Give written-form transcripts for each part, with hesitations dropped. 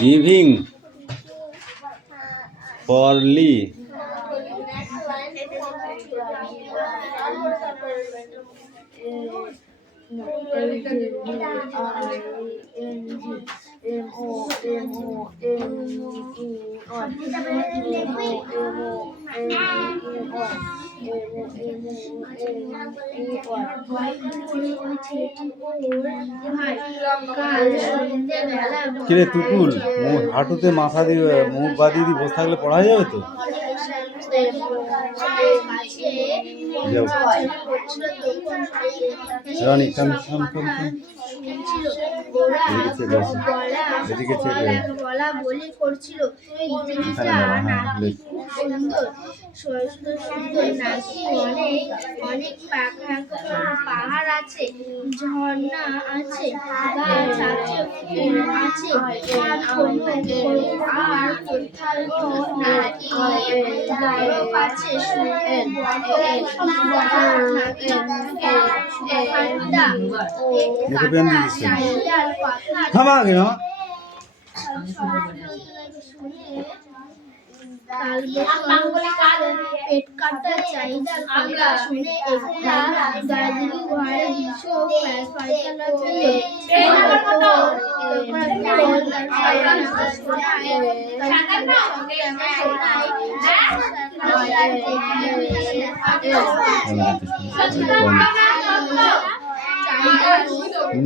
Giving পরলি কিরে তুতুল হাঁটুতে মাথা দিয়ে মুখ বাঁধিয়ে দিয়ে বসে থাকলে পড়া যাবে তো? রানী কাম কাম কাম কাম এদিকে চেপে বলা বলি করছিল পৃথিবীটা নাকি খুব সুন্দর সুন্দর নাকি অনেক পাহাড় আছে, ঝর্ণা আছে, গাছ আছে, ফুল আছে, আর কোথাও নাকি বরফ আছে, পেট কাটা চাহিদার কথা শুনে একটা দার্জিলিং ঘরে দুশো পায়খানা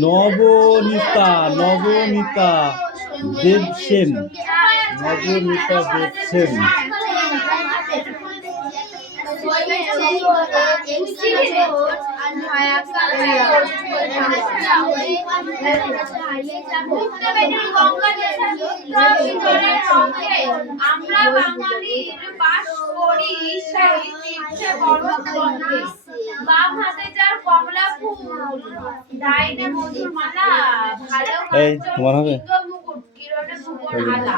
নবনীতা দেবসেন, নবনীতা দেবসেন। আমরা বাঙালির বাস করি সেই তীর্থে বরফে, বাম হাতে যার কমলা ফুল, ডাইনে মধুর মালা, ভালো এই তোমার হবে মুকুট, কিরণে ভুবন আলা,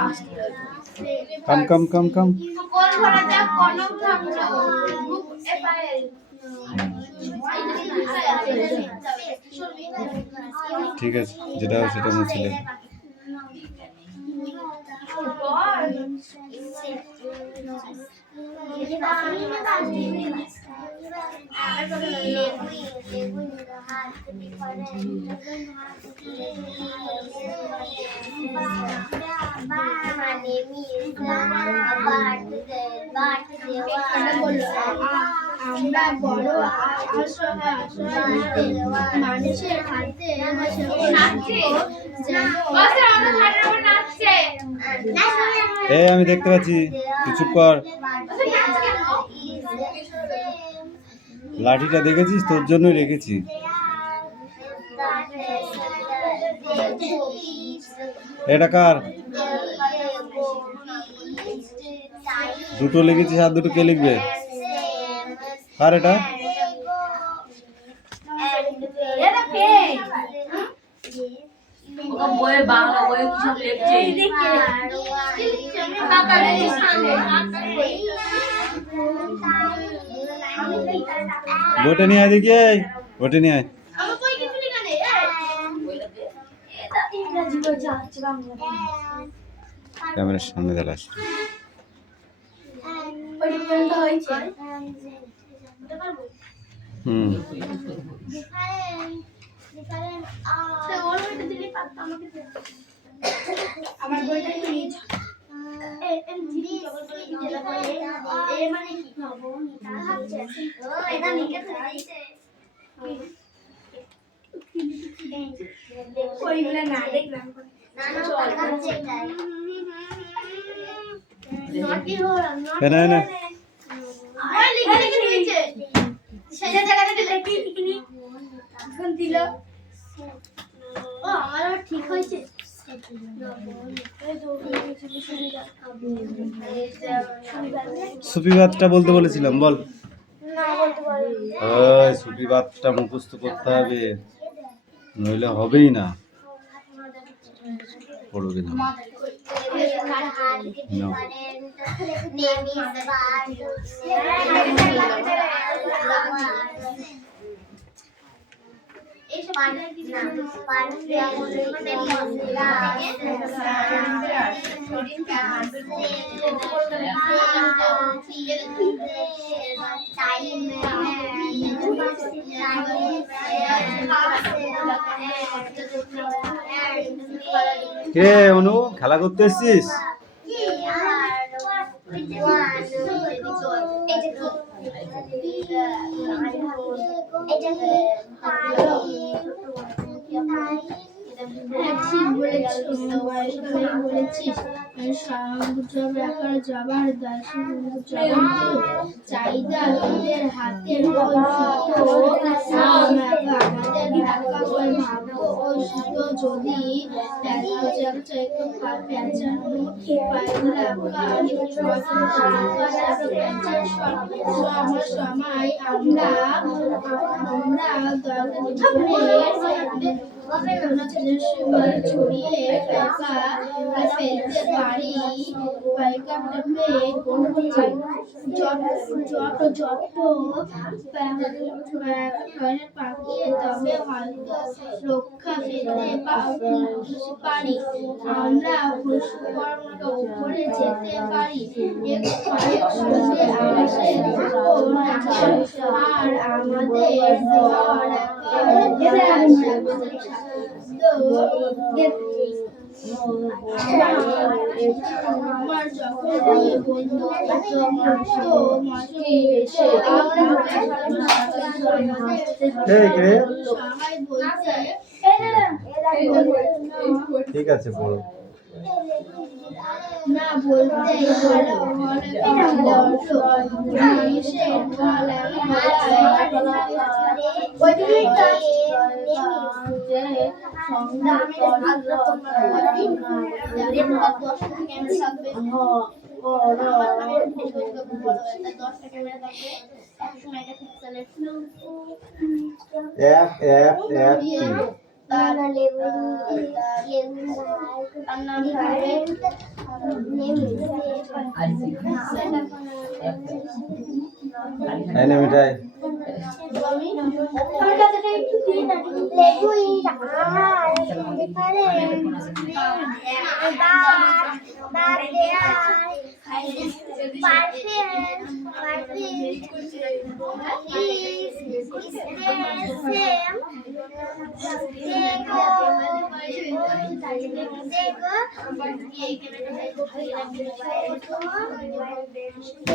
কাম কাম কাম কাম কোল ভরা যাক কনক ধামল, মুখ এ পায়ে ঠিক আছে, যেটা সেটা মুছলে আমরা বড় মানুষের হাতে আমি দেখতে পাচ্ছি, তুই চুপ কর। লাঠিটা দেখেছিস? তোর জন্যই রেখেছি। এটা কার? দুটো লিখেছিস, আর দুটো কে লিখবে? কার এটা? বাংলা বইয়ে কি সব লিখছে? বইটা নিয়ে আয়, দেখি বইটা নিয়ে আয়। ক্যামেরার সামনে দাঁড়াস। আমার বইটা নিয়ে না দেখলাম না ঠিক হয়েছে। সুফিবাদটা বলতে বলেছিলাম, বল। সুফিবাদটা মুখস্থ করতে হবে, নইলে হবেই না। পড়বে না। No. Name is কে অনু খেলা করতে এসছিস? হ্যাঁ, ঠিক বলেছিস। বলেছিস সমুদ্র ব্যাপার যাবার দাসী চাহিদা তোদের হাতের আমাদের ঢাকা ওই ভাগ্য ওই সুতো যদি সময় আমরা ছড়িয়ে ফেলতে পারি পাকিয়ে তবে হয়তো রক্ষা পেতে পারি আমরা উপরে যেতে পারি আর আমাদের আমার যখন বন্ধু সবাই বলছে ঠিক আছে বলো। না বলতে মানুষের মিঠাই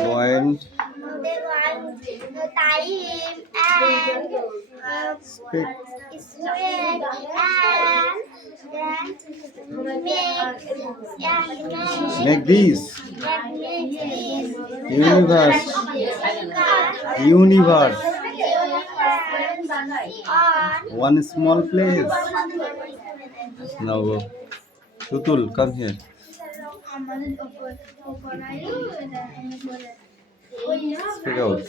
point make this universe one small place. Now go Tutul, come here. Speak out.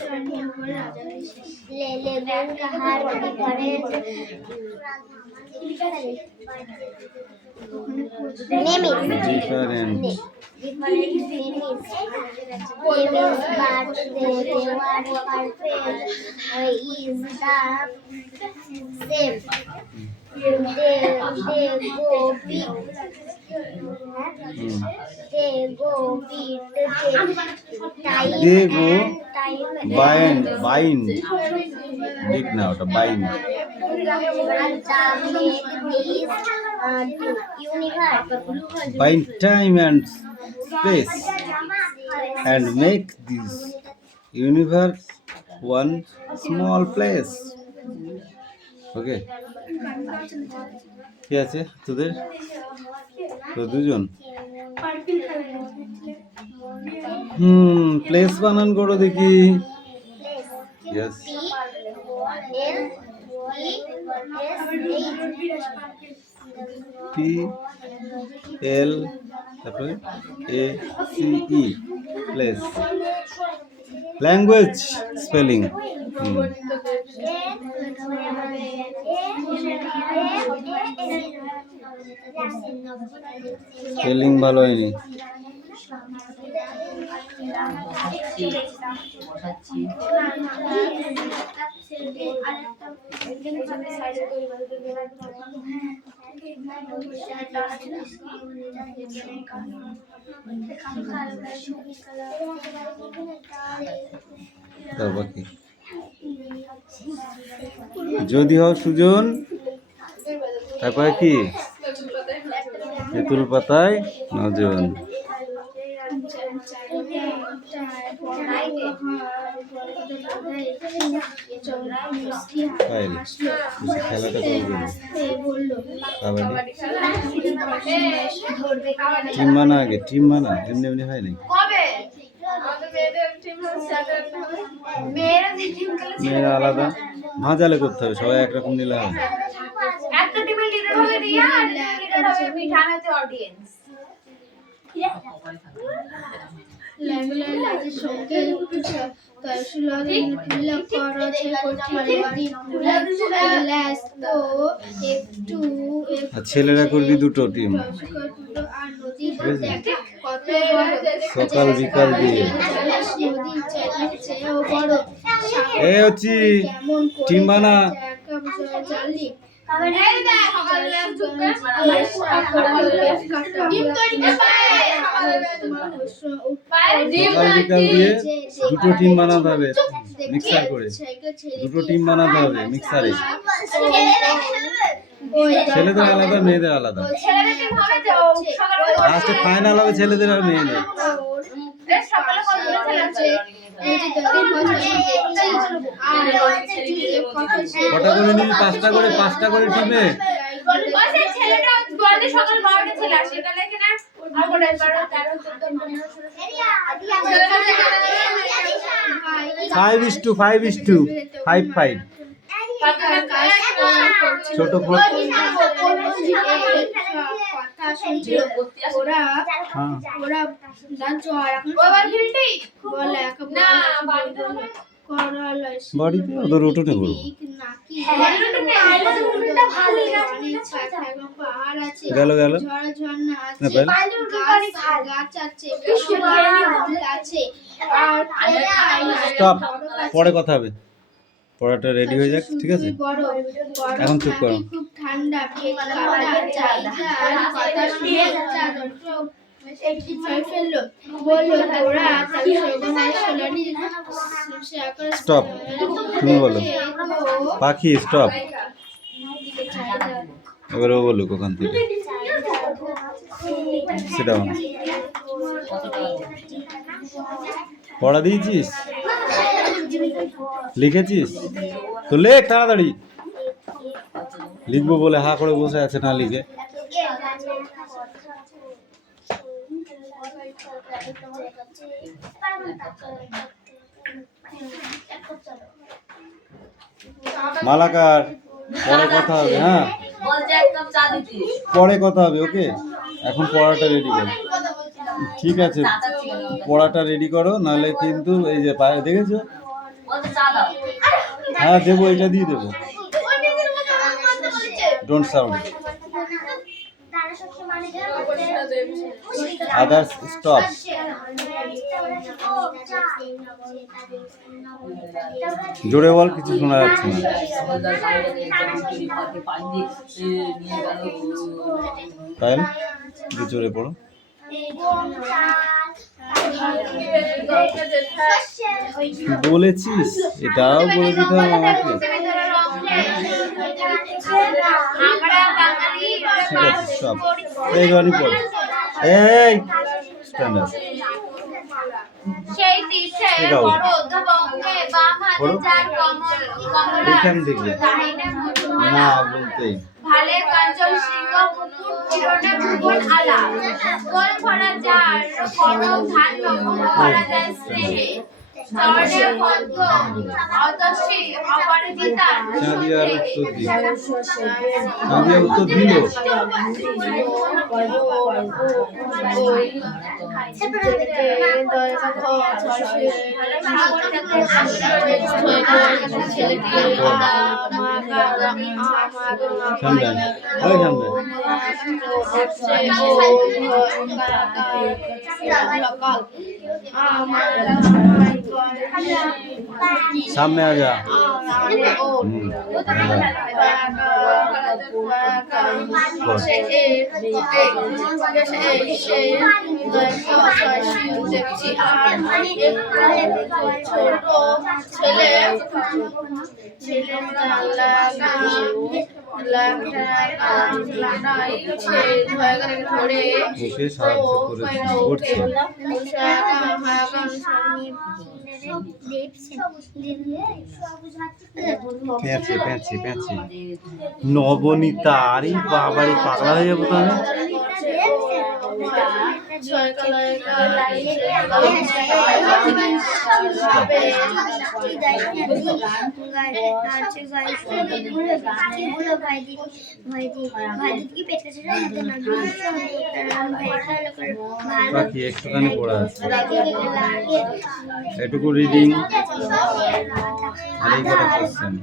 Name is Different. They go bind. Big now to bind. Bind time and space and make this universe one small place. Okay. কি আছে তোদের তো দুজন place বানান করো দেখি yes P L তারপরে A C E place language spelling spelling ভালো হয়নি। তারপর কি যদি হও সুজন, তারপরে কি তেঁতুল পাতায় নজন। খেলাটা টিম বানা, আগে টিম বানা, এমনি এমনি হয় নাকি? মেয়েরা আলাদা ভাজালে করতে হবে, সবাই একরকম নিলে হবে। একটা টিমের লিডার হবে রিয়া আর লিডার হবে মিঠানাতে অডিয়েন্স। আর ছেলেরা করবি দুটো টিম, সকাল বিকাল দিয়ে। এ হচ্ছি টিম বানা। সকাল বিকাল দিয়ে দুটো টিম বানাতে হবে মিক্সার করে, দুটো টিম বানাতে হবে মিক্সারে। ছেলেদের আলাদা মেয়েদের আলাদা, লাস্টে ফাইনাল হবে ছেলেদের আর মেয়েদের। কটা করে নিবি? পাঁচটা করে টিমে। ফাইভ ইস টু 5 ছোট বাড়িতে ওদের উঠোনে করবো। গেল স্টপ, পরে কথা হবে, পড়াটা রেডি হয়ে যাক, ঠিক আছে? এখন চুপ করো। খুব ঠান্ডা স্টপ, তুমি বলো। পাখি স্টপ, এবারে ও বলুক ওখান থেকে। সেটা পড়া দিয়েছিস, লিখেছিস তো লেখ তাড়াতাড়ি। লিখবো বলে হা করে বসে আছে, না লিখে। মালাকার, পরে কথা হবে। হ্যাঁ, পরে কথা হবে, ওকে? এখন পড়াটা রেডি করো, ঠিক আছে? পড়াটা রেডি করো, নাহলে কিন্তু এই যে পায়ে দেখেছো। হ্যাঁ দেবো, এটা দিয়ে দেবো। Don't sound, others stop. জোরে বল, কিছু শোনা যাচ্ছে না। তাই জোরে পড়ো। বলেছিস, এটাও বলে দিতে হবে আমাকে। ঠিক আছে, সব এই গাড়ি পড়ো। এই স্ট্যান্ডার্ড সেই তীর্থে বড় অধ্যবঙ্গে বাম হাতে যার কমলা এখান থেকে না বলতে ভালে কাঞ্চন শৃঙ্গ মুকুট কিরণে ভুবন আলা গোল ভরা যার কনক ধান্য মুখ ভরা যায় স্নেহে চরণে পদ্ম অতসী অপরাজিতা চাঁদিয়ার উত্তর দিল। চাঁদিয়া উত্তর দিল। সামনে ওই সামনে সামনে आ जा ওকে সাহায্য করছে পেঁচে পেঁচে পেঁচে নবনীতা আরে বাবারে পাগলা হয়ে যাবো তো আমি বাকি একটুখানি পড়া আছে এটুকু রিডিং আর এই কটা কোশ্চেন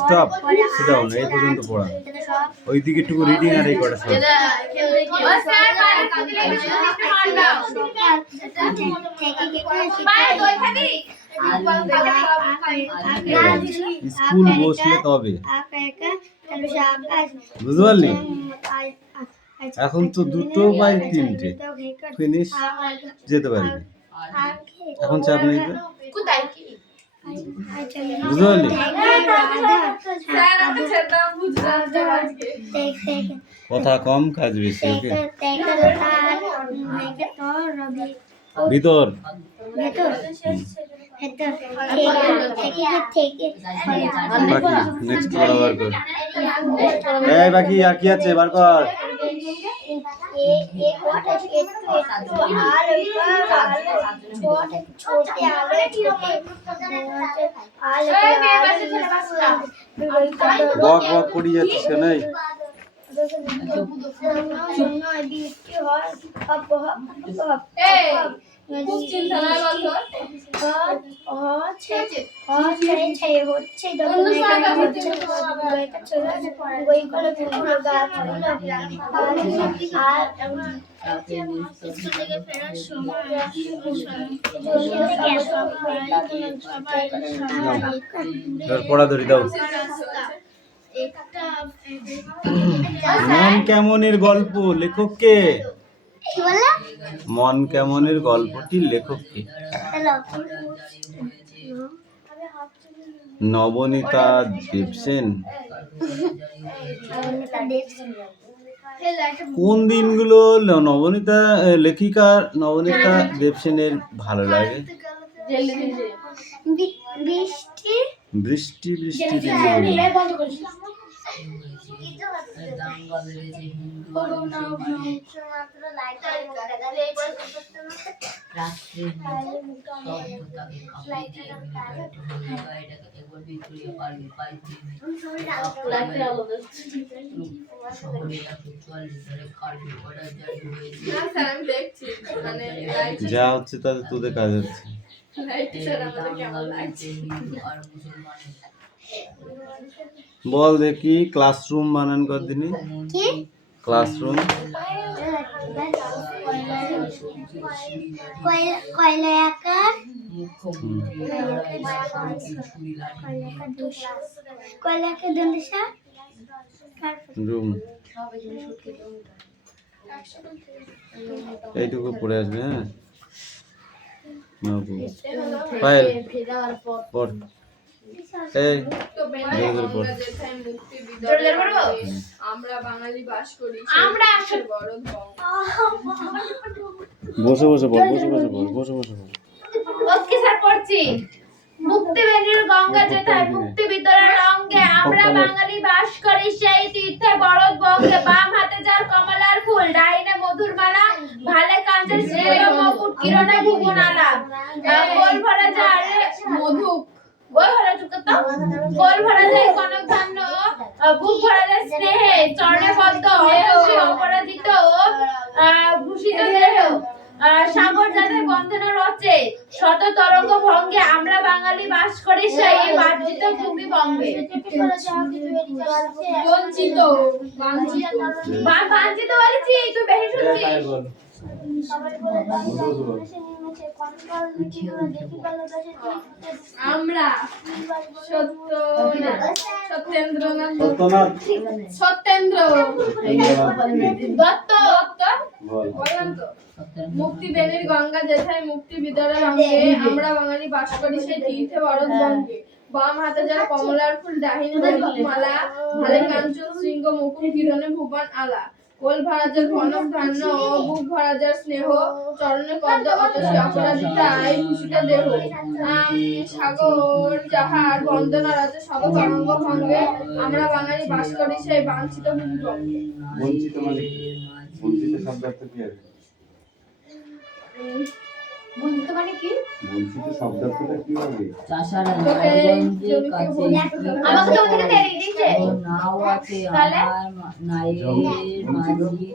স্টপ সিট ডাউন এই পর্যন্ত পড়া ওই দিকে একটু রিডিং আর এই কটা সব স্কুল বসলে তবে বুঝতে পারলি এখন তো দুটো বাই তিনটে ফিনিশ যেতে পারবি এখন চাপ নেই তো বুঝতে পারলি কথা কম কাজ বেশি ওকে ভিতর বাকি নেক্সট পড়া বার কর এই বাকি আর কি আছে বার কর বক বক করি যাচ্ছিস কেন এই পড়া ধরি দাও মন কেমনের গল্প লেখক কে মন কেমনের গল্পটির লেখক কে নবনীতা দেবসেন কোন দিনগুলো নবনীতা লেখিকা নবনীতা দেবসেনের ভালো লাগে বৃষ্টি বৃষ্টি দিনগুলো যা হচ্ছে তাতে তোদের কাজ হচ্ছে বল দেখি ক্লাসরুম বানান কর দিনি ক্লাসরুম রুম এইটুকু পড়ে আসবে হ্যাঁ পায়েল পড় এই আমরা বাঙালি বাস করি আমরা বড় বসে বসে পড় বসে বসে পড় বসে বসে পড় ওকে স্যার পড়ছি মুক্তি বেরির গঙ্গা যেথায় মুক্তি বিতরণ অঙ্গে আমরা বাঙালি বাস করি সেই তীর্থে বড় বঙ্গে বাম হাতে কোল ভরা যায় কনক ধান্য, বুক ভরা যায় স্নেহে, চরণে পদ্ম অয়সী অপরাজিত ভূষিত দেহ, সাগর যাদের বন্ধন রচে, শত তরঙ্গ ভঙ্গে আমরা বাঙালি বাস করি সেই বাঞ্ছিত ভূমি বঙ্গে। বঞ্চিত বাঞ্ছিত বলেছি, তুই বেশি শুনছিস। আমরা সত্যেন্দ্রনাথ সত্যেন্দ্র দত্ত মুক্তি বেনির গঙ্গা যেথায় মুক্তি বিদরা রঙে আমরা বাঙালি বাস করি সেই তীর্থে বরদ বঙ্গে। বাম হাতে যার কমলার ফুল ডাহিনী মালা, ভালে কাঞ্চন শৃঙ্গ মুকুট কিরণে ভুবন আলা। কোল ভরা যার কনক ধান্য, বুক ভরা যার স্নেহ, চরণে পদ্ম অতসী অপরাজিতায় ভূষিত দেহ। সাগর যাহার বন্দনা রাজে সব তরঙ্গ ভঙ্গে আমরা বাঙালি বাস করি সেই বাঞ্ছিত ভূমি বঙ্গে। বঞ্চিত মানে কি? বঞ্চিত শব্দ অর্থ কি হবে? বঞ্চিত মানে কি? বঞ্চিত শব্দ অর্থটা কি হবে? চাষারা নারায়ণগঞ্জের কাছে আমাকে তো ওদিকে তেড়ে দিয়েছে। নাও আছে আমার নায়ের মাঝি তুমি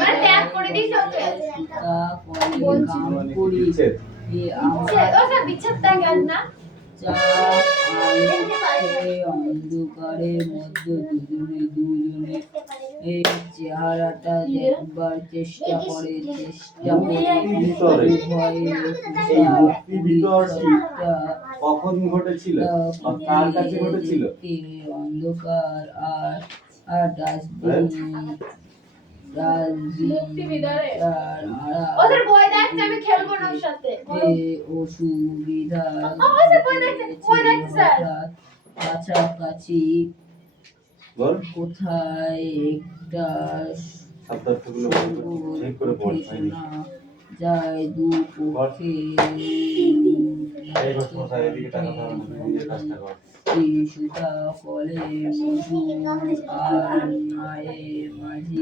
মানে ত্যাগ করে দিয়েছে ওকে। সীতা কলে কাম করি এ আমার ওটা বিচ্ছেদ ত্যাগ না? অন্ধকারের মধ্যে দুজনে এই চেহারাটা দেখবার চেষ্টা করে কখন ঘটেছিল, কার কাছে ঘটেছিল? অন্ধকার আর ওদের বই দেখছে, আমি খেলবো না ওর সাথে। অসুবিধা কাছাকাছি কোথায় একটা যায় দুপক্ষে সুতা ফলে মধু আর মায়ের মাঝি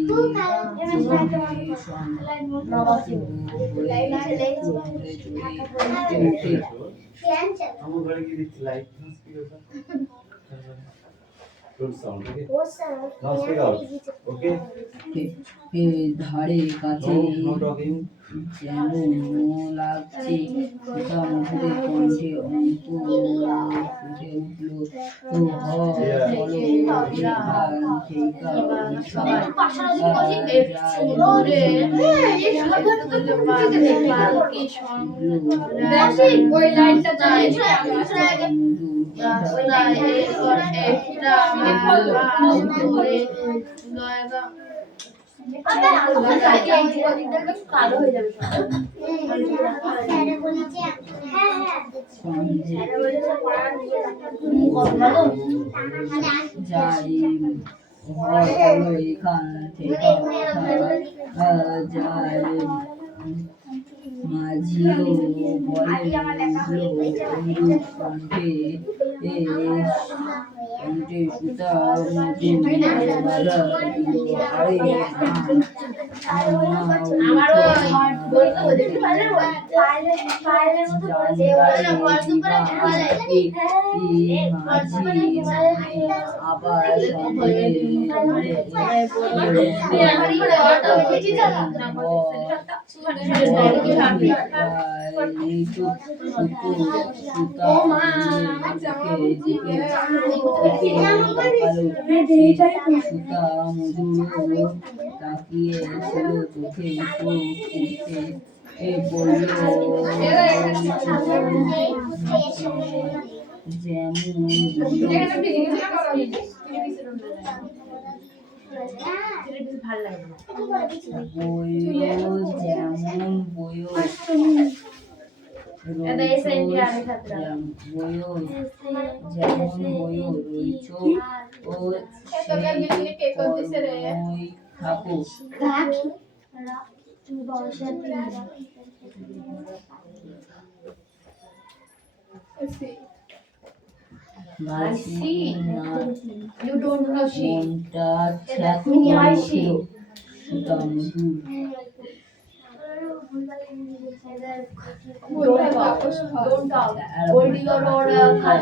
ধারে কাছে যেন লাগছে সুতা মধুরে কণ্ঠে অন্ত ফুটে উঠলো কালো হয়ে যাবে যাই এখান থেকে যায় মাঝিও বলে কণ্ঠে কণ্ঠে সুতা আবার সুতা মধুর তাকিয়ে ছিল চোখে বলল যেমন বইও রইছ ও থাকো I see. You don't know she. সুতা মধুর বললাম তাপস ভাই।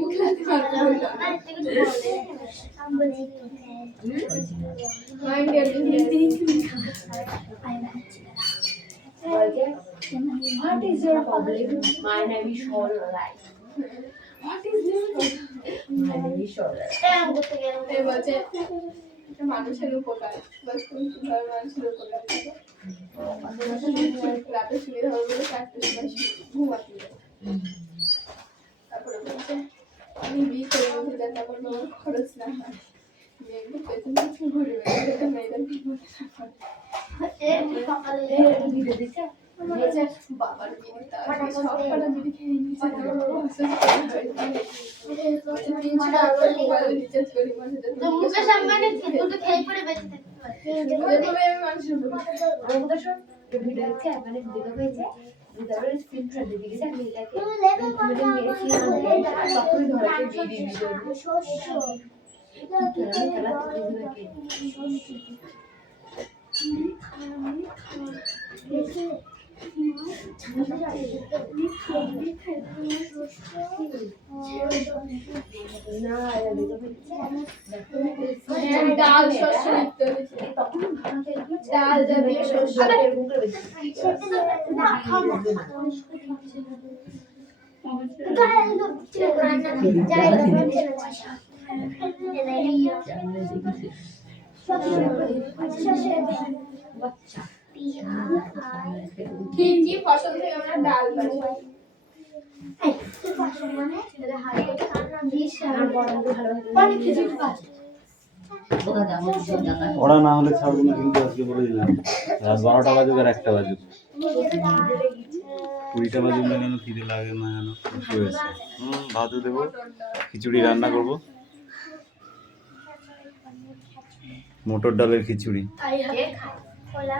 মুখলাতে মারতে হলো। Mind your business. What is your problem? My name is Shola. What is this? My name is Shola. এই বলছে এটা মানুষের উপকার বাস তুমি কিভাবে মানুষের উপকার করবে রাতে শুয়ে হবে বলে 4টার সময় ঘুমাতে যাবে তারপরে বলছে আমি বিয়ে করে উঠে যাই তারপর আমার খরচ না হয় মেয়েকে পেছনে ঘুরে বেড়াতে মেয়েদের বিপদে বলছে বাবার বিয়ে তার সব কটা বিয়ে খেয়ে নিয়েছে তারপর অসুস্থ হয়ে বলছে 300 টাকা করে মোবাইল রিচার্জ করি মাসে তো মুকেশ আম্বানি দুটো খেয়ে পড়ে বেঁচে থাকতে পারে। এভাবে আমি মানুষের উপকার আমার কথা শোন, এই ভিডিও দেখছি মানে ভিডিও হয়েছে ভিডিওর স্ক্রিনশট দিয়ে দিয়েছে আমি এটাকে মানে মেয়েছি আর তখন ধরে দিয়ে দিই ভিডিও শস্য এটা কি খেলা দিদিকে না এটা হচ্ছে ডাল শস্য ইত্যাদি তখন ভাঙতে ডাল জাতীয় শস্য এরকম করে বেঁচে কি কি ফসল থেকে আমরা ডাল পাই ওরা না হলে ছাড়বো না কিন্তু আজকে বলে দিলাম রাত 12টা বাজুক আর 1টা বাজুক 20টা বাজুক না কেন খিদে লাগে না কেন কি হয়েছে ভাতও দেবো খিচুড়ি রান্না করব মটর ডালের খিচুড়ি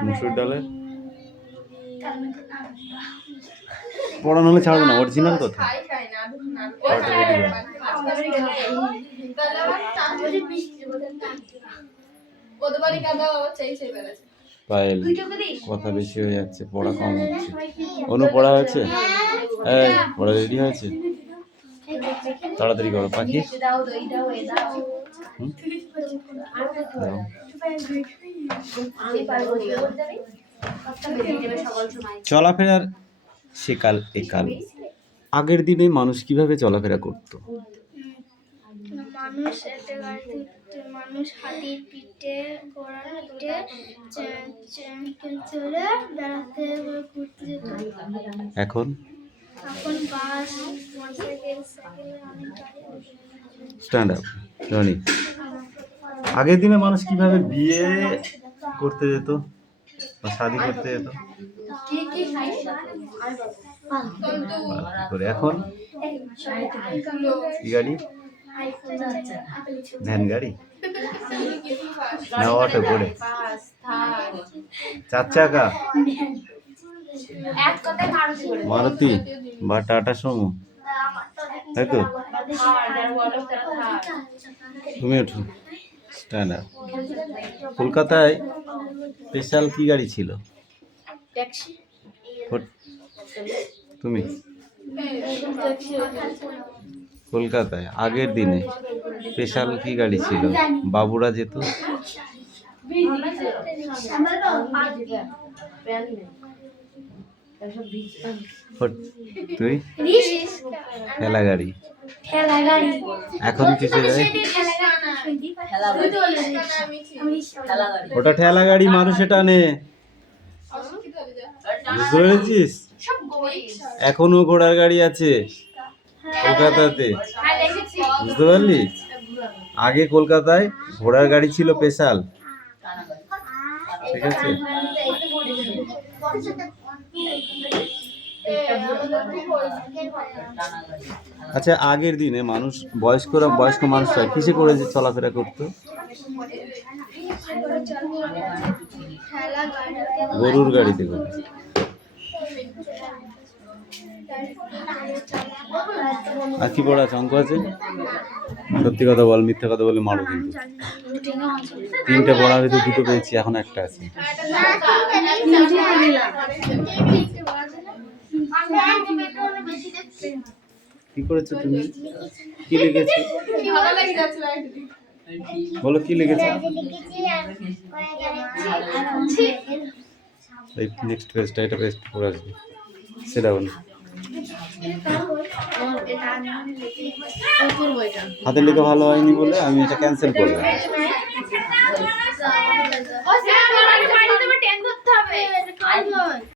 মুসুর ডালের পড়া নাহলে ছাড়বো না অরিজিনাল কথা খাই খাই না না ওটা রেডি হয়। তাহলে আমার চাচুরি বৃষ্টি বলে ওদের বাড়ি কাদা চাইছে বেড়াচ্ছে পায়েল কথা বেশি হয়ে যাচ্ছে পড়া কম হচ্ছে অনু পড়া হয়েছে এই পড়া রেডি হয়েছে তাড়াতাড়ি করো পাখি দাও দই দাও এ দাও দাও। আমি পারবো না যাবে কষ্ট বেরিয়ে যাবে সকল সময় চলাফেরার সেকাল একাল আগের দিনে মানুষ কিভাবে চলাফেরা করত মানুষ একটা গাড়িতে মানুষ হাতির পিঠে ঘোড়ার পিঠে চড়ে বেড়াতে ঘুরতে যেত এখন এখন বাস মোটরসাইকেল সাইকেল অনেক গাড়ি স্ট্যান্ড আপ রনি আগের দিনে মানুষ কিভাবে বিয়ে করতে যেত বা শাদি করতে যেত কি কি খাই তন্তু কি করে এখন কি গাড়ি ভ্যান গাড়ি না অটো করে বাস থাক 4 চাকা এক কথায় মারুতি করে মারুতি বা টাটা সুমো তাই তো থার যারা বলো তারা থার তুমি ওঠো স্ট্যান্ড আপ কলকাতায় স্পেশাল কি গাড়ি ছিল ট্যাক্সি তুমি কলকাতায় আগের দিনে স্পেশাল কি গাড়ি ছিল বাবুরা যেত তুই ঠেলা গাড়ি এখন কিসে যায় ওটা ঠেলা গাড়ি মানুষে টানে বুঝতে পেরেছিস এখনো ঘোড়ার গাড়ি আছে কলকাতাতে বুঝতে পারলি আগে কলকাতায় ঘোড়ার গাড়ি ছিল স্পেশাল ঠিক আছে আচ্ছা আগের দিনে মানুষ বয়স্ক মানুষরা কিসে করে যে চলাফেরা করতো গরুর গাড়িতে করে আর কি পড়া আছে? অঙ্ক আছে? সত্যি কথা বল, মিথ্যা কথা বলে মারো কিন্তু। তিনটে পড়া হয়তো দুটো পেয়েছি, এখন একটা আছে। কি করেছো তুমি? কি লিখেছো ভালো লাগে যাচ্ছে একদিন। বলো, কি লিখেছো? এই নেক্সট পেজটা, এটা পেজ পড়ে আসবে। সেটা বলো। হাতের লেখা ভালো হয়নি বলে আমি এটা ক্যান্সেল করলাম।